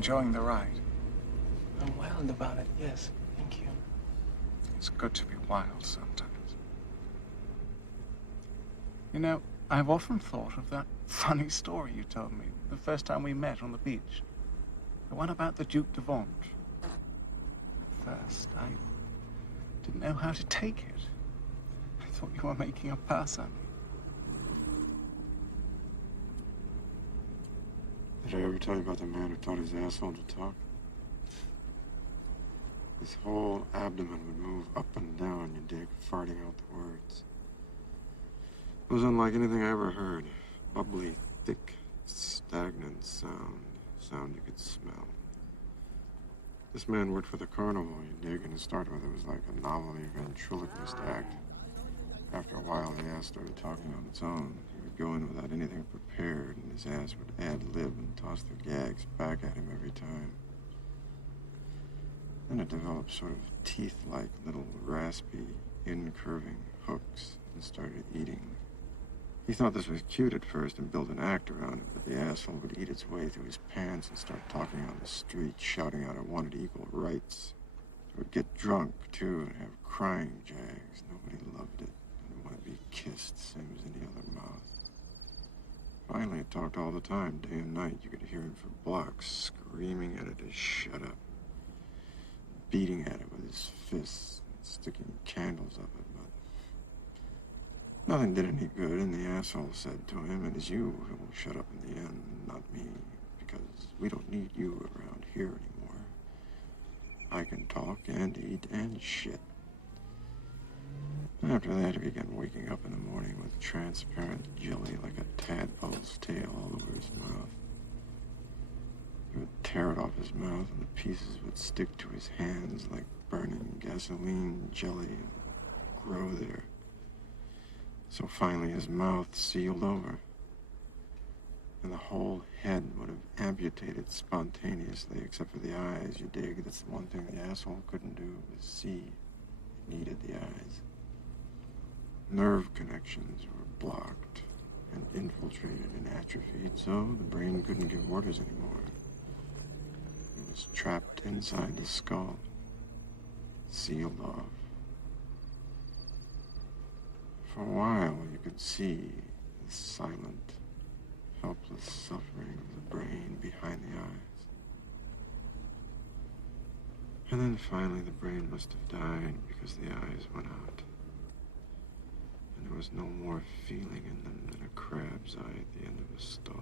enjoying the ride? I'm wild about it, yes. Thank you. It's good to be wild sometimes. You know, I've often thought of that funny story you told me the first time we met on the beach. The one about the Duke de Vente. At first, I didn't know how to take it. I thought you were making a pass at me. Did I ever tell you about the man who taught his asshole to talk? His whole abdomen would move up and down, you dig, farting out the words. It was unlike anything I ever heard. Bubbly, thick, stagnant sound. Sound you could smell. This man worked for the carnival, you dig, and to start with it was like a novelty ventriloquist act. After a while, the ass started talking on its own. He would go in without anything prepared, and his ass would ad-lib and toss the gags back at him every time. Then it developed sort of teeth-like little raspy, in-curving hooks and started eating. He thought this was cute at first and built an act around it, but the asshole would eat its way through his pants and start talking on the street, shouting out it wanted equal rights. It would get drunk, too, and have crying jags. Nobody loved it. Didn't want to be kissed, same as any other mouth. Finally, it talked all the time, day and night. You could hear him for blocks, screaming at it to shut up, beating at it with his fists, sticking candles up it, but nothing did any good, and the asshole said to him, "It is you who will shut up in the end, not me, because we don't need you around here anymore. I can talk and eat and shit." After that, he began waking up in the morning with transparent jelly like a tadpole's tail all over his mouth. He would tear it off his mouth, and the pieces would stick to his hands like burning gasoline jelly and grow there. So finally his mouth sealed over, and the whole head would have amputated spontaneously, except for the eyes, you dig. That's the one thing the asshole couldn't do, was see. It needed the eyes. Nerve connections were blocked and infiltrated and atrophied, so the brain couldn't give orders anymore. It was trapped inside the skull, sealed off. For a while, you could see the silent, helpless suffering of the brain behind the eyes. And then finally, the brain must have died because the eyes went out. And there was no more feeling in them than a crab's eye at the end of a stalk.